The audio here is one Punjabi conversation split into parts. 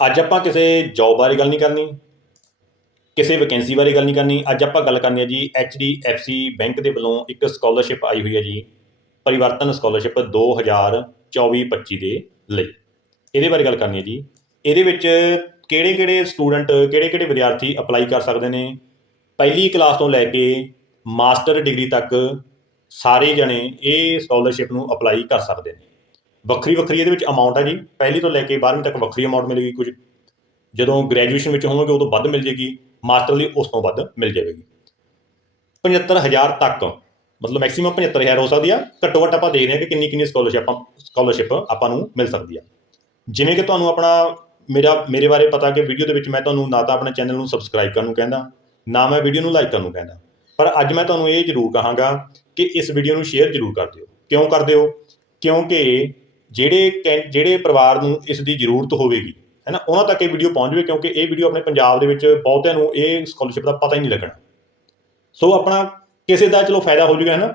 ਅੱਜ ਆਪਾਂ ਕਿਸੇ ਜੌਬ ਬਾਰੇ ਗੱਲ ਨਹੀਂ ਕਰਨੀ, ਕਿਸੇ ਵੈਕੈਂਸੀ ਬਾਰੇ ਗੱਲ ਨਹੀਂ ਕਰਨੀ। ਅੱਜ ਆਪਾਂ ਗੱਲ ਕਰਨੀ ਹੈ ਜੀ HDFC ਬੈਂਕ ਦੇ ਵੱਲੋਂ ਇੱਕ ਸਕਾਲਰਸ਼ਿਪ ਆਈ ਹੋਈ ਹੈ ਜੀ, ਪਰਿਵਰਤਨ ਸਕਾਲਰਸ਼ਿਪ 2024-25 ਦੇ ਲਈ। ਇਹਦੇ ਬਾਰੇ ਗੱਲ ਕਰਨੀ ਹੈ ਜੀ। ਇਹਦੇ ਵਿੱਚ ਕਿਹੜੇ ਕਿਹੜੇ ਸਟੂਡੈਂਟ ਕਿਹੜੇ ਕਿਹੜੇ ਵਿਦਿਆਰਥੀ ਅਪਲਾਈ ਕਰ ਸਕਦੇ ਨੇ? ਪਹਿਲੀ ਕਲਾਸ ਤੋਂ ਲੈ ਕੇ ਮਾਸਟਰ ਡਿਗਰੀ ਤੱਕ ਸਾਰੇ ਜਣੇ ਇਹ ਸਕਾਲਰਸ਼ਿਪ ਨੂੰ ਅਪਲਾਈ ਕਰ ਸਕਦੇ ਨੇ। ਵੱਖਰੀ ਵੱਖਰੀ ਇਹਦੇ ਵਿੱਚ ਅਮਾਉਂਟ ਆ ਜੀ। ਪਹਿਲੀ ਤੋਂ ਲੈ ਕੇ 12ਵੀਂ ਤੱਕ ਵੱਖਰੀ ਅਮਾਉਂਟ ਮਿਲੇਗੀ ਕੁਝ। ਜਦੋਂ ਗ੍ਰੈਜੂਏਸ਼ਨ ਵਿੱਚ ਹੋਵੋਗੇ, ਉਦੋਂ ਵੱਧ ਮਿਲ ਜੇਗੀ ਮਾਸਟਰ ਲਈ ਉਸ ਤੋਂ ਵੱਧ ਮਿਲ ਜਾਵੇਗੀ। 75000 ਤੱਕ, ਮਤਲਬ ਮੈਕਸਿਮਮ 75000 ਹੋ ਸਕਦੀ ਆ। ਘੱਟੋ ਘੱਟ ਆਪਾਂ ਦੇਖਦੇ ਹਾਂ ਕਿ ਕਿੰਨੀ ਕਿੰਨੀ ਸਕਾਲਰਸ਼ਿਪ ਸਕਾਲਰਸ਼ਿਪ ਆਪਾਂ ਨੂੰ ਮਿਲ ਸਕਦੀ ਆ। ਜਿਵੇਂ ਕਿ ਤੁਹਾਨੂੰ ਆਪਣਾ ਮੇਰਾ ਮੇਰੇ ਬਾਰੇ ਪਤਾ ਕਿ ਵੀਡੀਓ ਦੇ ਵਿੱਚ ਮੈਂ ਤੁਹਾਨੂੰ ਨਾ ਤਾਂ ਆਪਣੇ ਚੈਨਲ ਨੂੰ ਸਬਸਕ੍ਰਾਈਬ ਕਰਨ ਨੂੰ ਕਹਿੰਦਾ, ਨਾ ਮੈਂ ਵੀਡੀਓ ਨੂੰ ਲਾਈਕ ਕਰਨ ਨੂੰ ਕਹਿੰਦਾ। ਪਰ ਅੱਜ ਮੈਂ ਤੁਹਾਨੂੰ ਇਹ ਜ਼ਰੂਰ ਕਹਾਂਗਾ ਕਿ ਇਸ ਵੀਡੀਓ ਨੂੰ ਸ਼ੇਅਰ ਜ਼ਰੂਰ ਕਰ ਦਿਓ। ਕਿਉਂ ਕਰ ਦਿਓ? ਕਿਉਂਕਿ ਜਿਹੜੇ ਕੈ- ਜਿਹੜੇ ਪਰਿਵਾਰ ਨੂੰ ਇਸ ਦੀ ਜ਼ਰੂਰਤ ਹੋਵੇਗੀ ਹੈ ਨਾ ਉਹਨਾਂ ਤੱਕ ਇਹ ਵੀਡੀਓ ਪਹੁੰਚ ਜਾਵੇ ਕਿਉਂਕਿ ਇਹ ਵੀਡੀਓ ਆਪਣੇ ਪੰਜਾਬ ਦੇ ਵਿੱਚ ਬਹੁਤਿਆਂ ਨੂੰ ਇਹ ਸਕਾਲਰਸ਼ਿਪ ਦਾ ਪਤਾ ਹੀ ਨਹੀਂ ਲੱਗਣਾ। ਸੋ ਆਪਣਾ ਕਿਸੇ ਦਾ ਚਲੋ ਫਾਇਦਾ ਹੋ ਜਾਊਗਾ ਹੈ ਨਾ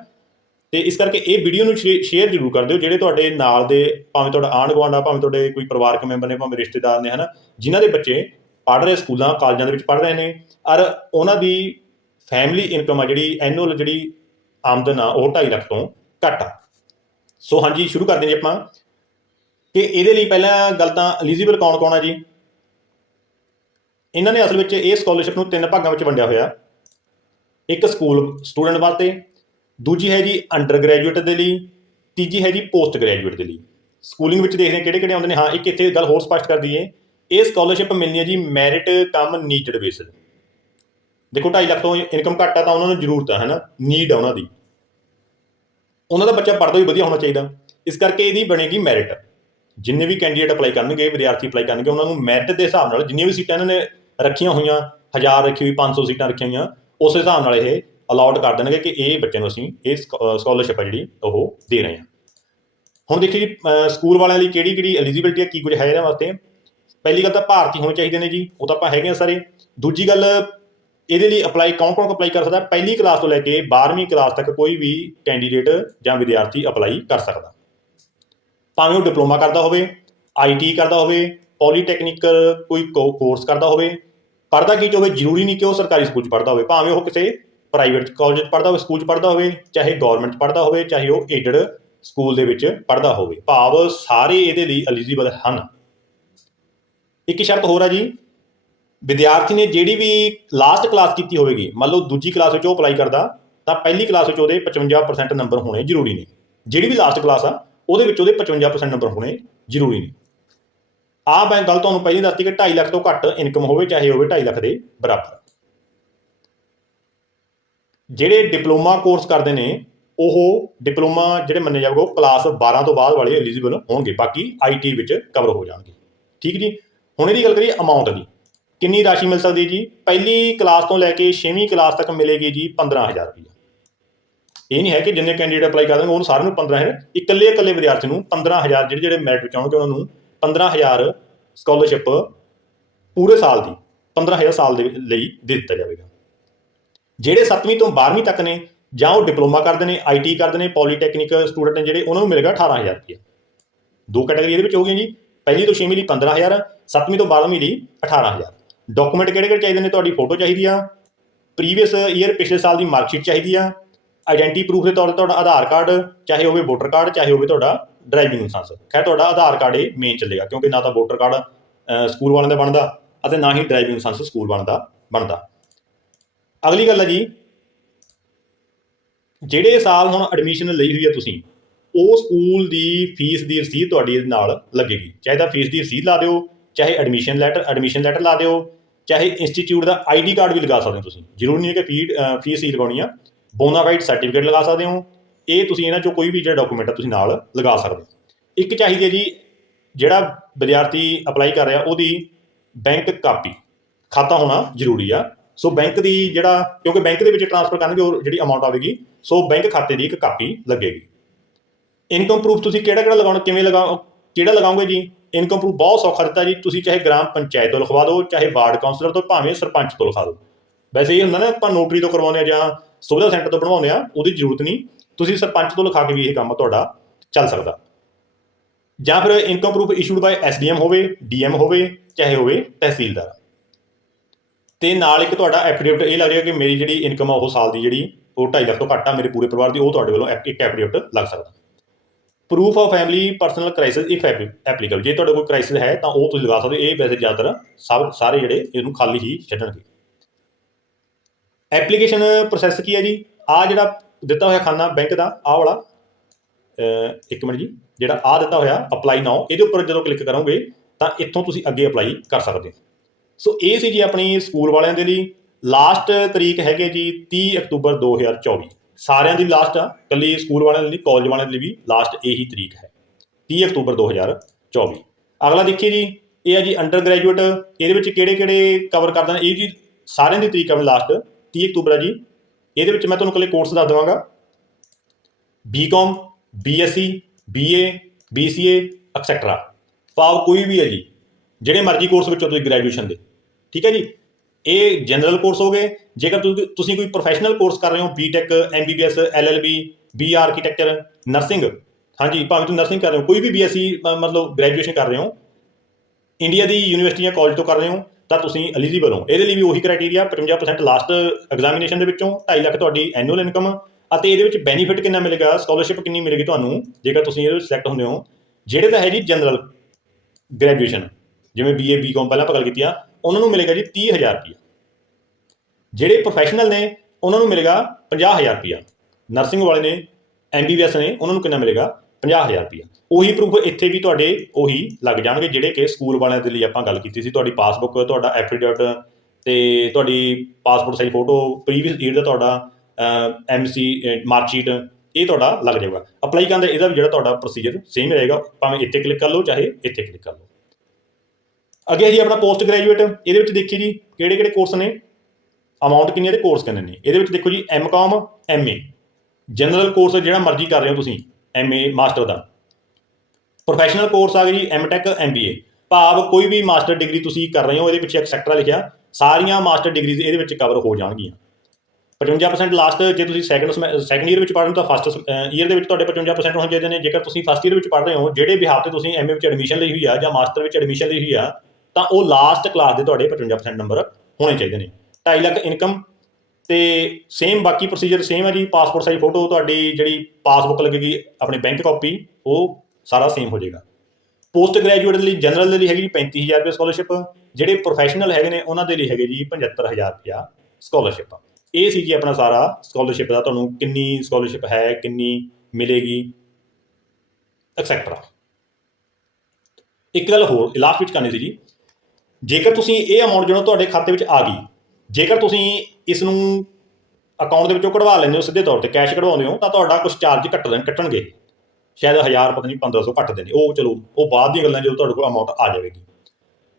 ਤੇ ਇਸ ਕਰਕੇ ਇਹ ਵੀਡੀਓ ਨੂੰ ਸ਼ੇਅਰ ਜ਼ਰੂਰ ਕਰ ਦਿਓ, ਜਿਹੜੇ ਤੁਹਾਡੇ ਨਾਲ ਦੇ, ਭਾਵੇਂ ਤੁਹਾਡਾ ਆਂਢ ਗੁਆਂਢ ਆ, ਭਾਵੇਂ ਤੁਹਾਡੇ ਕੋਈ ਪਰਿਵਾਰਕ ਮੈਂਬਰ ਨੇ, ਭਾਵੇਂ ਰਿਸ਼ਤੇਦਾਰ ਨੇ, ਹਨਾ, ਜਿਨ੍ਹਾਂ ਦੇ ਬੱਚੇ ਪੜ੍ਹ ਰਹੇ ਸਕੂਲਾਂ, ਕਾਲਜਾਂ ਦੇ ਵਿੱਚ ਪੜ੍ਹ ਰਹੇ ਨੇ, ਔਰ ਉਹਨਾਂ ਦੀ ਫੈਮਿਲੀ ਇਨਕਮ ਆ ਜਿਹੜੀ ਐਨੂਅਲ ਜਿਹੜੀ ਆਮਦਨ ਆ, ਉਹ 2.5 ਲੱਖ ਤੋਂ ਘੱਟ ਆ। ਸੋ ਹਾਂਜੀ, ਸ਼ੁਰੂ ਕਰਦੇ ਜੀ ਆਪਾਂ। ਕਿ ਇਹਦੇ ਲਈ ਪਹਿਲਾਂ ਗੱਲ ਤਾਂ ਐਲੀਜੀਬਲ ਕੌਣ ਕੌਣ ਆ ਜੀ? ਇਹਨਾਂ ਨੇ ਅਸਲ ਵਿੱਚ ਇਹ ਸਕਾਲਰਸ਼ਿਪ ਨੂੰ ਤਿੰਨ ਭਾਗਾਂ ਵਿੱਚ ਵੰਡਿਆ ਹੋਇਆ। ਇੱਕ ਸਕੂਲ ਸਟੂਡੈਂਟ ਵਾਸਤੇ, ਦੂਜੀ ਹੈ ਜੀ ਅੰਡਰ ਗ੍ਰੈਜੂਏਟ ਦੇ ਲਈ, ਤੀਜੀ ਹੈ ਜੀ ਪੋਸਟ ਗ੍ਰੈਜੂਏਟ ਦੇ ਲਈ। ਸਕੂਲਿੰਗ ਵਿੱਚ ਦੇਖਦੇ ਹਾਂ ਕਿਹੜੇ ਕਿਹੜੇ ਆਉਂਦੇ ਨੇ। ਹਾਂ, ਇੱਕ ਇੱਥੇ ਗੱਲ ਹੋਰ ਸਪਸ਼ਟ ਕਰ ਦਈਏ। ਇਹ ਸਕਾਲਰਸ਼ਿਪ ਮਿਲਣੀ ਹੈ ਜੀ ਮੈਰਿਟ ਕਮ ਨੀਡਡ ਬੇਸਿਸ ਦੇਖੋ 2.5 ਲੱਖ ਤੋਂ ਇਨਕਮ ਘੱਟ ਆ ਤਾਂ ਉਹਨਾਂ ਨੂੰ ਜ਼ਰੂਰਤ ਹੈ ਹਨਾ? ਨੀਡ ਆ ਉਹਨਾਂ ਦੀ। ਉਹਨਾਂ ਦਾ ਬੱਚਾ ਪੜ੍ਹਦਾ ਵੀ ਵਧੀਆ ਹੋਣਾ ਚਾਹੀਦਾ। ਇਸ ਕਰਕੇ ਇਹਦੀ ਬਣੇਗੀ ਮੈਰਿਟ ਜਿੰਨੇ ਵੀ ਕੈਂਡੀਡੇਟ ਅਪਲਾਈ ਕਰਨਗੇ, ਵਿਦਿਆਰਥੀ ਅਪਲਾਈ ਕਰਨਗੇ, ਉਹਨਾਂ ਨੂੰ ਮੈਰਿਟ ਦੇ ਹਿਸਾਬ ਨਾਲ ਜਿੰਨੀਆਂ ਵੀ ਸੀਟਾਂ ਇਹਨਾਂ ਨੇ ਰੱਖੀਆਂ ਹੋਈਆਂ 1000 ਰੱਖੀ ਹੋਈ 500 ਸੀਟਾਂ ਰੱਖੀਆਂ ਹੋਈਆਂ, ਉਸ ਹਿਸਾਬ ਨਾਲ ਇਹ ਅਲਾਉਡ ਕਰ ਦੇਣਗੇ ਕਿ ਇਹ ਬੱਚੇ ਨੂੰ ਅਸੀਂ ਇਹ ਸਕਾਲਰਸ਼ਿਪ ਹੈ ਜਿਹੜੀ ਉਹ ਦੇ ਰਹੇ ਹਾਂ। ਹੁਣ ਦੇਖੀਏ ਜੀ ਸਕੂਲ ਵਾਲਿਆਂ ਲਈ ਕਿਹੜੀ ਕਿਹੜੀ ਐਲੀਜੀਬਿਲਟੀ ਹੈ ਕੀ ਕੁਝ ਹੈ ਇਹਨਾਂ ਵਾਸਤੇ? ਪਹਿਲੀ ਗੱਲ ਤਾਂ ਭਾਰਤੀ ਹੋਣੇ ਚਾਹੀਦੇ ਨੇ ਜੀ, ਉਹ ਤਾਂ ਆਪਾਂ ਹੈਗੇ ਆ ਸਾਰੇ। ਦੂਜੀ ਗੱਲ, ਇਹਦੇ ਲਈ ਅਪਲਾਈ ਕੌਣ ਕੌਣ ਅਪਲਾਈ ਕਰ ਸਕਦਾ? ਪਹਿਲੀ ਕਲਾਸ ਤੋਂ ਲੈ ਕੇ 12ਵੀਂ ਕਲਾਸ ਤੱਕ ਕੋਈ ਵੀ ਕੈਂਡੀਡੇਟ ਜਾਂ ਵਿਦਿਆਰਥੀ ਅਪਲਾਈ ਕਰ ਸਕਦਾ। ਭਾਵੇਂ ਉਹ ਡਿਪਲੋਮਾ ਕਰਦਾ ਹੋਵੇ ਆਈਟੀ ਕਰਦਾ ਹੋਵੇ ਪੋਲੀਟੈਕਨੀਕਲ ਕੋਈ ਕੋਰਸ ਕਰਦਾ ਹੋਵੇ ਪੜਦਾ ਕੀ ਚ ਹੋਵੇ ਜ਼ਰੂਰੀ ਨਹੀਂ ਕਿ ਉਹ ਸਰਕਾਰੀ ਸਕੂਲ ਚ ਪੜਦਾ ਹੋਵੇ, ਭਾਵੇਂ ਉਹ ਕਿਸੇ ਪ੍ਰਾਈਵੇਟ ਕਾਲਜ ਚ ਪੜਦਾ ਹੋਵੇ, ਸਕੂਲ ਚ ਪੜਦਾ ਹੋਵੇ, ਚਾਹੇ ਗਵਰਨਮੈਂਟ ਚ ਪੜਦਾ ਹੋਵੇ, ਚਾਹੇ ਉਹ ਏਡਡ ਸਕੂਲ ਦੇ ਵਿੱਚ ਪੜਦਾ ਹੋਵੇ, ਭਾਵ ਸਾਰੇ ਇਹਦੇ ਲਈ ਐਲੀਜੀਬਲ ਹਨ। ਇੱਕ ਸ਼ਰਤ ਹੋਰ ਹੈ ਜੀ, ਵਿਦਿਆਰਥੀ ਨੇ ਜਿਹੜੀ ਵੀ ਲਾਸਟ ਕਲਾਸ ਕੀਤੀ ਹੋਵੇਗੀ, ਮੰਨ ਲਓ ਦੂਜੀ ਕਲਾਸ ਵਿੱਚ ਉਹ ਅਪਲਾਈ ਕਰਦਾ, ਤਾਂ ਪਹਿਲੀ ਕਲਾਸ ਵਿੱਚ ਉਹਦੇ 55% ਨੰਬਰ ਹੋਣੇ ਜ਼ਰੂਰੀ ਨੇ। ਜਿਹੜੀ ਵੀ ਲਾਸਟ ਕਲਾਸ ਆ ਉਹਦੇ ਵਿੱਚ ਉਹਦੇ 55% ਨੰਬਰ ਹੋਣੇ ਜ਼ਰੂਰੀ ਨੇ। ਆਹ ਮੈਂ ਗੱਲ ਤੁਹਾਨੂੰ ਪਹਿਲਾਂ ਦੱਸਤੀ ਕਿ 2.5 ਲੱਖ ਤੋਂ ਘੱਟ ਇਨਕਮ ਹੋਵੇ, ਚਾਹੇ ਹੋਵੇ 2.5 ਲੱਖ ਦੇ ਬਰਾਬਰ। ਜਿਹੜੇ ਡਿਪਲੋਮਾ ਕੋਰਸ ਕਰਦੇ ਨੇ, ਉਹ ਡਿਪਲੋਮਾ ਜਿਹੜੇ ਮੰਨੇ ਜਾਊਗਾ ਉਹ ਕਲਾਸ 12 ਤੋਂ ਬਾਅਦ ਵਾਲੇ ਐਲੀਜੀਬਲ ਹੋਣਗੇ, ਬਾਕੀ ਆਈਟੀ ਵਿੱਚ ਕਵਰ ਹੋ ਜਾਣਗੇ। ਠੀਕ ਜੀ? ਹੁਣ ਇਹਦੀ ਗੱਲ ਕਰੀਏ ਅਮਾਉਂਟ ਦੀ। ਕਿੰਨੀ ਰਾਸ਼ੀ ਮਿਲ ਸਕਦੀ ਜੀ? ਪਹਿਲੀ ਕਲਾਸ ਤੋਂ ਲੈ ਕੇ 6ਵੀਂ ਕਲਾਸ ਤੱਕ ਮਿਲੇਗੀ ਜੀ 15000 ਰੁਪਏ ਇਹ ਨਹੀਂ ਹੈ ਕਿ ਜਿੰਨੇ ਕੈਂਡੀਡੇਟ ਅਪਲਾਈ ਕਰਦੇ ਉਹਨੂੰ ਸਾਰਿਆਂ ਨੂੰ 15000 ਇਕੱਲੇ ਇਕੱਲੇ ਵਿਦਿਆਰਥੀ ਨੂੰ 15000 ਜਿਹੜੇ ਜਿਹੜੇ ਮੈਰਿਟ ਵਿੱਚ ਆਉਣਗੇ, ਉਹਨਾਂ ਨੂੰ 15000 ਸਕਾਲਰਸ਼ਿਪ ਪੂਰੇ ਸਾਲ ਦੀ 15000 ਸਾਲ ਦੇ ਲਈ ਦੇ ਦਿੱਤਾ ਜਾਵੇਗਾ। ਜਿਹੜੇ 7ਵੀਂ ਤੋਂ 12ਵੀਂ ਤੱਕ ਨੇ, ਜਾਂ ਉਹ ਡਿਪਲੋਮਾ ਕਰਦੇ ਨੇ ਆਈਟੀ ਕਰਦੇ ਨੇ ਪੋਲੀਟੈਕਨਿਕ ਸਟੂਡੈਂਟ ਨੇ ਜਿਹੜੇ, ਉਹਨਾਂ ਨੂੰ ਮਿਲੇਗਾ 18000 ਰੁਪਏ ਦੋ ਕੈਟਾਗਰੀ ਇਹਦੇ ਵਿੱਚ ਹੋ ਗਈਆਂ ਜੀ। ਪਹਿਲੀ ਤੋਂ 6ਵੀਂ ਲਈ 15000 7ਵੀਂ ਤੋਂ 12ਵੀਂ ਲਈ 18000 ਡਾਕੂਮੈਂਟ ਕਿਹੜੇ ਕਿਹੜੇ ਚਾਹੀਦੇ ਨੇ? ਤੁਹਾਡੀ ਫੋਟੋ ਚਾਹੀਦੀ ਆ। ਪ੍ਰੀਵੀਅਸ ਈਅਰ ਪਿਛਲੇ ਸਾਲ ਦੀ ਮਾਰਕਸ਼ੀਟ ਚਾਹੀਦੀ ਆ। ਆਇਡੈਂਟੀ ਪ੍ਰੂਫ ਦੇ ਤੌਰ ਤੇ ਤੁਹਾਡਾ ਆਧਾਰ ਕਾਰਡ, ਚਾਹੇ ਹੋਵੇ ਵੋਟਰ ਕਾਰਡ ਚਾਹੇ ਹੋਵੇ ਤੁਹਾਡਾ ਡਰਾਈਵਿੰਗ ਲਾਇਸੈਂਸ ਖੈਰ ਤੁਹਾਡਾ ਆਧਾਰ ਕਾਰਡ ਇਹ ਮੇਨ ਚੱਲੇਗਾ, ਕਿਉਂਕਿ ਨਾ ਤਾਂ ਵੋਟਰ ਕਾਰਡ ਸਕੂਲ ਵਾਲਿਆਂ ਦਾ ਬਣਦਾ ਅਤੇ ਨਾ ਹੀ ਡਰਾਈਵਿੰਗ ਲਾਇਸੈਂਸ ਸਕੂਲ ਵਾਲਿਆਂ ਦਾ ਬਣਦਾ। ਅਗਲੀ ਗੱਲ ਹੈ ਜੀ, ਜਿਹੜੇ ਸਾਲ ਹੁਣ ਐਡਮਿਸ਼ਨ ਲਈ ਹੋਈ ਹੈ ਤੁਸੀਂ, ਉਹ ਸਕੂਲ ਦੀ ਫੀਸ ਦੀ ਰਸੀਦ ਤੁਹਾਡੀ ਨਾਲ ਲੱਗੇਗੀ। ਚਾਹੇ ਤਾਂ ਫੀਸ ਦੀ ਰਸੀਦ ਲਾ ਦਿਓ, ਚਾਹੇ ਐਡਮਿਸ਼ਨ ਲੈਟਰ ਐਡਮਿਸ਼ਨ ਲੈਟਰ ਲਾ ਦਿਓ, ਚਾਹੇ ਇੰਸਟੀਚਿਊਟ ਦਾ ਆਈਡੀ ਕਾਰਡ ਵੀ ਲਗਾ ਸਕਦੇ ਹੋ ਤੁਸੀਂ। ਜ਼ਰੂਰੀ ਨਹੀਂ ਹੈ ਕਿ ਫੀਡ ਫੀਸ ਹੀ ਲਗਾਉਣੀ ਆ। ਬੋਨਾਫਾਈਡ ਸਰਟੀਫਿਕੇਟ ਲਗਾ ਸਕਦੇ ਹੋ। ਇਹ ਤੁਸੀਂ ਇਹਨਾਂ ਚੋਂ ਕੋਈ ਵੀ ਜਿਹੜਾ ਡਾਕੂਮੈਂਟ ਆ, ਤੁਸੀਂ ਨਾਲ ਲਗਾ ਸਕਦੇ ਹੋ। ਇੱਕ ਚਾਹੀਦੀ ਹੈ ਜੀ, ਜਿਹੜਾ ਵਿਦਿਆਰਥੀ ਅਪਲਾਈ ਕਰ ਰਿਹਾ, ਉਹਦੀ ਬੈਂਕ ਕਾਪੀ ਖਾਤਾ ਹੋਣਾ ਜ਼ਰੂਰੀ ਆ। ਸੋ ਬੈਂਕ ਦੀ ਜਿਹੜਾ, ਕਿਉਂਕਿ ਬੈਂਕ ਦੇ ਵਿੱਚ ਟ੍ਰਾਂਸਫਰ ਕਰਨਗੇ, ਉਹ ਜਿਹੜੀ ਅਮਾਉਂਟ ਆਵੇਗੀ, ਸੋ ਬੈਂਕ ਖਾਤੇ ਦੀ ਇੱਕ ਕਾਪੀ ਲੱਗੇਗੀ। ਇਨਕਮ ਪ੍ਰੂਫ ਤੁਸੀਂ ਕਿਹੜਾ ਕਿਹੜਾ ਲਗਾਉਣਾ, ਕਿਵੇਂ ਲਗਾਓ ਕਿਹੜਾ ਲਗਾਓਗੇ ਜੀ? ਇਨਕਮ ਪ੍ਰੂਫ ਬਹੁਤ ਸੌਖਾ ਦਿੱਤਾ ਜੀ। ਤੁਸੀਂ ਚਾਹੇ ਗ੍ਰਾਮ ਪੰਚਾਇਤ ਤੋਂ ਲਿਖਵਾ ਦਿਓ, ਚਾਹੇ ਵਾਰਡ ਕਾਉਂਸਲਰ ਤੋਂ, ਭਾਵੇਂ ਸਰਪੰਚ ਤੋਂ ਲਿਖਾ ਦਿਓ। ਵੈਸੇ ਇਹ ਹੁੰਦਾ ਨਾ, ਆਪਾਂ ਨੋਟਰੀ ਤੋਂ ਕਰਵਾਉਂਦੇ ਆ ਜਾਂ ਸੁਵਿਧਾ ਸੈਂਟਰ ਤੋਂ ਬਣਵਾਉਂਦੇ ਆ ਉਹਦੀ ਜ਼ਰੂਰਤ ਨਹੀਂ। ਤੁਸੀਂ ਸਰਪੰਚ ਤੋਂ ਲਿਖਾ ਕੇ ਵੀ ਇਹ ਕੰਮ ਤੁਹਾਡਾ ਚੱਲ ਸਕਦਾ। ਜਾਂ ਫਿਰ income proof issued by SDM ਹੋਵੇ ਡੀਐਮ ਹੋਵੇ, ਚਾਹੇ ਹੋਵੇ ਤਹਿਸੀਲਦਾਰ। ਤੇ ਨਾਲ ਇੱਕ ਤੁਹਾਡਾ ਐਫੀਡੇਵਿਟ ਇਹ ਲੱਗ ਰਿਹਾ ਕਿ ਮੇਰੀ ਜਿਹੜੀ ਇਨਕਮ ਆ ਉਹ ਸਾਲ ਦੀ ਜਿਹੜੀ, ਉਹ 2.5 ਲੱਖ ਤੋਂ ਘੱਟ ਆ, ਮੇਰੇ ਪੂਰੇ ਪਰਿਵਾਰ ਦੀ, ਉਹ ਤੁਹਾਡੇ ਵੱਲੋਂ ਐਪ- ਇੱਕ ਐਫੀਡੇਵਿਟ ਲੱਗ ਸਕਦਾ। Proof of family personal crisis if applicable ਜੇ ਤੁਹਾਡੇ ਕੋਲ ਕ੍ਰਾਈਸਿਸ ਹੈ, ਤਾਂ ਉਹ ਤੁਸੀਂ ਲਗਾ ਸਕਦੇ ਹੋ। ਇਹ ਵੈਸੇ ਜ਼ਿਆਦਾਤਰ ਸਭ ਸਾਰੇ ਜਿਹੜੇ ਇਹਨੂੰ ਖਾਲੀ ਹੀ ਛੱਡਣਗੇ। ਐਪਲੀਕੇਸ਼ਨ ਪ੍ਰੋਸੈਸ ਕੀ ਹੈ ਜੀ? ਆ ਜਿਹੜਾ ਦਿੱਤਾ ਹੋਇਆ ਖਾਨਾ ਬੈਂਕ ਦਾ, ਆਹ ਵਾਲਾ ਇੱਕ ਮਿੰਟ ਜੀ, ਜਿਹੜਾ ਆ ਦਿੱਤਾ ਹੋਇਆ ਅਪਲਾਈ ਨਾਓ ਇਹਦੇ ਉੱਪਰ ਜਦੋਂ ਕਲਿੱਕ ਕਰੋਗੇ, ਤਾਂ ਇੱਥੋਂ ਤੁਸੀਂ ਅੱਗੇ ਅਪਲਾਈ ਕਰ ਸਕਦੇ ਹੋ। ਸੋ ਇਹ ਸੀ ਜੀ ਆਪਣੀ ਸਕੂਲ ਵਾਲਿਆਂ ਦੇ ਲਈ। ਲਾਸਟ ਤਰੀਕ ਹੈਗੇ ਜੀ 30 ਅਕਤੂਬਰ 2024 ਸਾਰਿਆਂ ਦੀ ਲਾਸਟ ਆ ਕੱਲੀ ਸਕੂਲ ਵਾਲਿਆਂ ਦੇ ਲਈ ਕਾਲਜ ਵਾਲਿਆਂ ਲਈ ਵੀ ਲਾਸਟ ਇਹੀ ਤਰੀਕ ਹੈ। 30 ਅਕਤੂਬਰ 2024 ਅਗਲਾ ਦੇਖੀਏ ਜੀ, ਇਹ ਹੈ ਜੀ ਅੰਡਰ ਗ੍ਰੈਜੂਏਟ ਇਹਦੇ ਵਿੱਚ ਕਿਹੜੇ ਕਿਹੜੇ ਕਵਰ ਕਰਦਾ ਇਹ ਜੀ ਸਾਰਿਆਂ ਦੀ ਤਰੀਕ ਆਪਣੀ ਲਾਸਟ 30 ਅਕਤੂਬਰ ਹੈ ਜੀ। ਇਹਦੇ ਵਿੱਚ ਮੈਂ ਤੁਹਾਨੂੰ ਕੱਲੇ ਕੋਰਸ ਦੱਸ ਦੇਵਾਂਗਾ। BCom BSc BA BCA etcetera ਭਾਵ ਕੋਈ ਵੀ ਹੈ ਜੀ, ਜਿਹੜੇ ਮਰਜ਼ੀ ਕੋਰਸ ਵਿੱਚੋਂ ਤੁਸੀਂ ਗ੍ਰੈਜੂਏਸ਼ਨ ਦੇ। ਠੀਕ ਹੈ ਜੀ? ਇਹ ਜਨਰਲ ਕੋਰਸ ਹੋ ਗਏ। ਜੇਕਰ ਤੁਸੀਂ ਤੁਸੀਂ ਕੋਈ ਪ੍ਰੋਫੈਸ਼ਨਲ ਕੋਰਸ ਕਰ ਰਹੇ ਹੋ BTech MBBS LLB B architecture nursing ਹਾਂਜੀ, ਭਾਵੇਂ ਤੁਸੀਂ ਨਰਸਿੰਗ ਕਰ ਰਹੇ ਹੋ, ਕੋਈ ਵੀ ਬੀਐਸਸੀ ਮਤਲਬ ਗ੍ਰੈਜੂਏਸ਼ਨ ਕਰ ਰਹੇ ਹੋ ਇੰਡੀਆ ਦੀ ਯੂਨੀਵਰਸਿਟੀ ਜਾਂ ਕਾਲਜ ਤੋਂ ਕਰ ਰਹੇ ਹੋ ਤਾਂ ਤੁਸੀਂ ਐਲੀਜੀਬਲ ਹੋ। ਇਹਦੇ ਲਈ ਵੀ ਉਹੀ ਕ੍ਰਾਈਟੇਰੀਆ 55% ਲਾਸਟ ਐਗਜ਼ਾਮੀਨੇਸ਼ਨ ਦੇ ਵਿੱਚੋਂ 2.5 ਲੱਖ ਤੁਹਾਡੀ ਐਨੂਅਲ ਇਨਕਮ ਅਤੇ ਇਹਦੇ ਵਿੱਚ ਬੈਨੀਫਿਟ ਕਿੰਨਾ ਮਿਲੇਗਾ ਸਕਾਲਰਸ਼ਿਪ ਕਿੰਨੀ ਮਿਲੇਗੀ ਤੁਹਾਨੂੰ, ਜੇਕਰ ਤੁਸੀਂ ਇਹਦੇ ਵਿੱਚ ਸਿਲੈਕਟ ਹੁੰਦੇ ਹੋ, ਜਿਹੜੇ ਤਾਂ ਹੈ ਜੀ ਜਨਰਲ ਗ੍ਰੈਜੂਏਸ਼ਨ ਜਿਵੇਂ ਬੀਏ ਬੀਕਾਮ ਪਹਿਲਾਂ ਆਪਾਂ ਗੱਲ ਕੀਤੀ ਆ, ਉਹਨਾਂ ਨੂੰ ਮਿਲੇਗਾ ਜੀ 30000 ਰੁਪਇਆ ਜਿਹੜੇ ਪ੍ਰੋਫੈਸ਼ਨਲ ਨੇ, ਉਹਨਾਂ ਨੂੰ ਮਿਲੇਗਾ 50000 ਰੁਪਇਆ ਨਰਸਿੰਗ ਵਾਲੇ ਨੇ ਐਮਬੀਬੀਐਸ ਨੇ, ਉਹਨਾਂ ਨੂੰ ਕਿੰਨਾ ਮਿਲੇਗਾ? 50000 ਰੁਪਇਆ ਉਹੀ ਪ੍ਰੂਫ ਇੱਥੇ ਵੀ ਤੁਹਾਡੇ ਉਹੀ ਲੱਗ ਜਾਣਗੇ, ਜਿਹੜੇ ਕਿ ਸਕੂਲ ਵਾਲਿਆਂ ਦੇ ਲਈ ਆਪਾਂ ਗੱਲ ਕੀਤੀ ਸੀ। ਤੁਹਾਡੀ ਪਾਸਬੁੱਕ ਤੁਹਾਡਾ ਐਫੀਡੇਵਿਟ ਤੇ ਤੁਹਾਡੀ passport size photo previous year ਦਾ ਤੁਹਾਡਾ ਐਮਸੀ ਮਾਰਕਸ਼ੀਟ ਇਹ ਤੁਹਾਡਾ ਲੱਗ ਜਾਊਗਾ। ਅਪਲਾਈ ਕਰਨ ਦਾ ਇਹਦਾ ਵੀ ਜਿਹੜਾ ਤੁਹਾਡਾ ਪ੍ਰੋਸੀਜਰ ਸੇਮ ਰਹੇਗਾ। ਭਾਵੇਂ ਇੱਥੇ ਕਲਿੱਕ ਕਰ ਲਓ, ਚਾਹੇ ਇੱਥੇ ਕਲਿੱਕ ਕਰ ਲਓ। ਅੱਗੇ ਹੈ ਜੀ ਆਪਣਾ ਪੋਸਟ ਗ੍ਰੈਜੂਏਟ ਇਹਦੇ ਵਿੱਚ ਦੇਖੀ ਜੀ, ਕਿਹੜੇ ਕਿਹੜੇ ਕੋਰਸ ਨੇ? ਅਮਾਉਂਟ ਕਿੰਨੀ ਹੈ ਤੇ ਕੋਰਸ ਕਿੰਨੇ ਨੇ? ਇਹਦੇ ਵਿੱਚ ਦੇਖੋ ਜੀ ਐਮਕਾਮ ਐਮਏ ਜਨਰਲ ਕੋਰਸ ਜਿਹੜਾ ਮਰਜ਼ੀ ਕਰ ਰਹੇ ਹੋ ਤੁਸੀਂ ਐਮਏ ਮਾਸਟਰ ਦਾ। ਪ੍ਰੋਫੈਸ਼ਨਲ ਕੋਰਸ ਆ ਗਏ ਜੀ ਐਮਟੈਕ ਐਮਬੀਏ ਭਾਵ ਕੋਈ ਵੀ ਮਾਸਟਰ ਡਿਗਰੀ ਤੁਸੀਂ ਕਰ ਰਹੇ ਹੋ, ਇਹਦੇ ਪਿੱਛੇ ਇੱਕ ਸੈਕਟਰ ਲਿਖਿਆ, ਸਾਰੀਆਂ ਮਾਸਟਰ ਡਿਗਰੀਜ਼ ਇਹਦੇ ਵਿੱਚ ਕਵਰ ਹੋ ਜਾਣਗੀਆਂ। 55% ਲਾਸਟ ਜੇ ਤੁਸੀਂ ਸੈਕੰਡ ਸੈਕੰਡ ਈਅਰ ਵਿੱਚ ਪੜ੍ਹ ਰਹੇ ਹੋ ਤਾਂ ਫਸਟ ਈਅਰ ਦੇ ਵਿੱਚ ਤੁਹਾਡੇ 55% ਹੋਣੇ ਚਾਹੀਦੇ ਨੇ। ਜੇਕਰ ਤੁਸੀਂ ਫਸਟ ਈਅਰ ਵਿੱਚ ਪੜ੍ਹ ਰਹੇ ਹੋ, ਜਿਹੜੇ ਵੀ ਤੇ ਤੁਸੀਂ ਐਮਏ ਵਿੱਚ ਐਡਮਿਸ਼ਨ ਲਈ ਹੋਈ ਆ ਜਾਂ ਮਾਸਟਰ ਵਿੱਚ ਐਡਮਿਸ਼ਨ ਲਈ ਹੋਈ ਆ, ਤਾਂ ਉਹ ਲਾਸਟ ਕਲਾਸ ਦੇ ਤੁਹਾਡੇ 55% ਨੰਬਰ ਹੋਣੇ ਚਾਹੀਦੇ ਨੇ। 2.5 ਲੱਖ ਇਨਕਮ ਤੇ ਸੇਮ ਬਾਕੀ ਪ੍ਰੋਸੀਜਰ ਸੇਮ ਹੈ ਜੀ। ਪਾਸਪੋਰਟ ਸਾਈਜ਼ ਫੋਟੋ ਤੁਹਾਡੀ ਜਿਹੜੀ ਪਾਸਬੁੱਕ ਲੱਗੇਗੀ, ਆਪਣੇ ਬੈਂਕ ਕਾਪੀ ਉਹ ਸਾਰਾ ਸੇਮ ਹੋ ਜਾਏਗਾ। ਪੋਸਟ ਗ੍ਰੈਜੂਏਟ ਦੇ ਲਈ ਜਨਰਲ ਦੇ ਲਈ ਹੈਗੀ ਜੀ 35000 ਰੁਪਏ ਸਕਾਲਰਸ਼ਿਪ ਜਿਹੜੇ ਪ੍ਰੋਫੈਸ਼ਨਲ ਹੈਗੇ ਨੇ ਉਹਨਾਂ ਦੇ ਲਈ ਹੈਗੇ ਜੀ 75000 ਰੁਪਇਆ ਸਕਾਲਰਸ਼ਿਪ ਇਹ ਸੀ ਜੀ ਆਪਣਾ ਸਾਰਾ ਸਕਾਲਰਸ਼ਿਪ ਦਾ, ਤੁਹਾਨੂੰ ਕਿੰਨੀ ਸਕਾਲਰਸ਼ਿਪ ਹੈ, ਕਿੰਨੀ ਮਿਲੇਗੀ ਐਕਸੈਟਰਾ ਇੱਕ ਗੱਲ ਹੋਰ ਲਾਸਟ ਵਿੱਚ ਕਰਨੀ ਸੀ ਜੀ। ਜੇਕਰ ਤੁਸੀਂ ਇਹ ਅਮਾਉਂਟ ਜਦੋਂ ਤੁਹਾਡੇ ਖਾਤੇ ਵਿੱਚ ਆ ਗਈ, ਜੇਕਰ ਤੁਸੀਂ ਇਸ ਨੂੰ ਅਕਾਊਂਟ ਦੇ ਵਿੱਚੋਂ ਕਢਵਾ ਲੈਂਦੇ ਹੋ ਸਿੱਧੇ ਤੌਰ ਤੇ ਕੈਸ਼ ਕਢਵਾਉਂਦੇ ਹੋ, ਤਾਂ ਤੁਹਾਡਾ ਕੁਝ ਚਾਰਜ ਕੱਟ ਦੇਣ ਕੱਟਣਗੇ। ਸ਼ਾਇਦ 1000 ਪਤਾ ਨਹੀਂ 1500 ਕੱਟਦੇ ਨੇ ਉਹ ਚਲੋ, ਉਹ ਬਾਅਦ ਦੀਆਂ ਗੱਲਾਂ ਜਦੋਂ ਤੁਹਾਡੇ ਕੋਲ ਅਮਾਉਂਟ ਆ ਜਾਵੇਗੀ।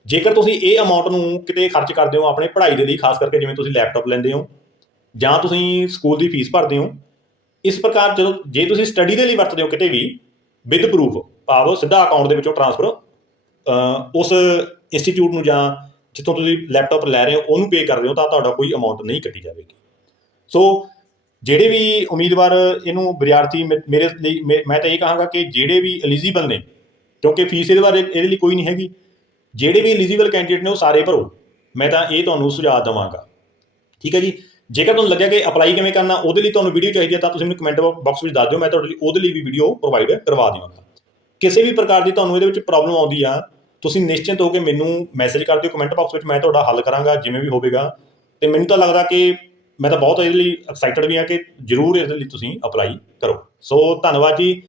ਜੇਕਰ ਤੁਸੀਂ ਇਹ ਅਮਾਉਂਟ ਨੂੰ ਕਿਤੇ ਖਰਚ ਕਰਦੇ ਹੋ ਆਪਣੇ ਪੜ੍ਹਾਈ ਦੇ ਲਈ, ਖਾਸ ਕਰਕੇ ਜਿਵੇਂ ਤੁਸੀਂ ਲੈਪਟਾਪ ਲੈਂਦੇ ਹੋ, ਜਾਂ ਤੁਸੀਂ ਸਕੂਲ ਦੀ ਫੀਸ ਭਰਦੇ ਹੋ, ਇਸ ਪ੍ਰਕਾਰ ਜਦੋਂ, ਜੇ ਤੁਸੀਂ ਸਟੱਡੀ ਦੇ ਲਈ ਵਰਤਦੇ ਹੋ ਕਿਤੇ ਵੀ ਵਿਦ ਪ੍ਰੂਫ ਭਾਵ ਸਿੱਧਾ ਅਕਾਊਂਟ ਦੇ ਵਿੱਚੋਂ ਟ੍ਰਾਂਸਫਰ ਉਸ ਇੰਸਟੀਚਿਊਟ ਨੂੰ ਜਾਂ ਜਿੱਥੋਂ ਤੁਸੀਂ ਲੈਪਟਾਪ ਲੈ ਰਹੇ ਹੋ, ਉਹਨੂੰ ਪੇ ਕਰ ਰਹੇ ਹੋ, ਤਾਂ ਤੁਹਾਡਾ ਕੋਈ ਅਮਾਉਂਟ ਨਹੀਂ ਕੱਟੀ ਜਾਵੇਗੀ। ਸੋ ਜਿਹੜੇ ਵੀ ਉਮੀਦਵਾਰ ਇਹਨੂੰ ਵਿਦਿਆਰਥੀ ਮੇ- ਮੇਰੇ ਲਈ ਮੇ- ਮੈਂ ਤਾਂ ਇਹ ਕਹਾਂਗਾ ਕਿ ਜਿਹੜੇ ਵੀ ਐਲੀਜੀਬਲ ਨੇ, ਕਿਉਂਕਿ ਫੀਸ ਇਹਦੇ ਬਾਰੇ ਇਹਦੇ ਲਈ ਕੋਈ ਨਹੀਂ ਹੈਗੀ, ਜਿਹੜੇ ਵੀ ਐਲੀਜੀਬਲ ਕੈਂਡੀਡੇਟ ਨੇ ਉਹ ਸਾਰੇ ਭਰੋ। ਮੈਂ ਤਾਂ ਇਹ ਤੁਹਾਨੂੰ ਸੁਝਾਅ ਦਵਾਂਗਾ। ਠੀਕ ਹੈ ਜੀ? ਜੇਕਰ ਤੁਹਾਨੂੰ ਲੱਗਿਆ ਕਿ ਅਪਲਾਈ ਕਿਵੇਂ ਕਰਨਾ, ਉਹਦੇ ਲਈ ਤੁਹਾਨੂੰ ਵੀਡੀਓ ਚਾਹੀਦੀ ਹੈ, ਤਾਂ ਤੁਸੀਂ ਮੈਨੂੰ ਕਮੈਂਟ ਬਾਕਸ ਵਿੱਚ ਦੱਸ ਦਿਓ, ਮੈਂ ਤੁਹਾਡੇ ਲਈ ਉਹਦੇ ਲਈ ਵੀ ਵੀਡੀਓ ਪ੍ਰੋਵਾਈਡ ਕਰਵਾ ਦੇਵਾਂਗਾ ਕਿਸੇ ਵੀ ਪ੍ਰਕਾਰ ਦੀ ਤੁਹਾਨੂੰ ਇਹਦੇ ਵਿੱਚ ਪ੍ਰੋਬਲਮ ਆਉਂਦੀ ਆ, ਤੁਸੀਂ ਨਿਸ਼ਚਿੰਤ ਹੋ ਕੇ ਮੈਨੂੰ ਮੈਸੇਜ ਕਰ ਦਿਓ ਕਮੈਂਟ ਬਾਕਸ ਵਿੱਚ ਮੈਂ ਤੁਹਾਡਾ ਹੱਲ ਕਰਾਂਗਾ, ਜਿਵੇਂ ਵੀ ਹੋਵੇਗਾ। ਤੇ ਮੈਨੂੰ ਤਾਂ ਲੱਗਦਾ ਕਿ ਮੈਂ ਤਾਂ ਬਹੁਤ ਇਹਦੇ ਲਈ ਐਕਸਾਈਟਡ ਵੀ ਹਾਂ ਕਿ ਜਰੂਰ ਇਹਦੇ ਲਈ ਤੁਸੀਂ ਅਪਲਾਈ ਕਰੋ। ਸੋ ਧੰਨਵਾਦ ਜੀ।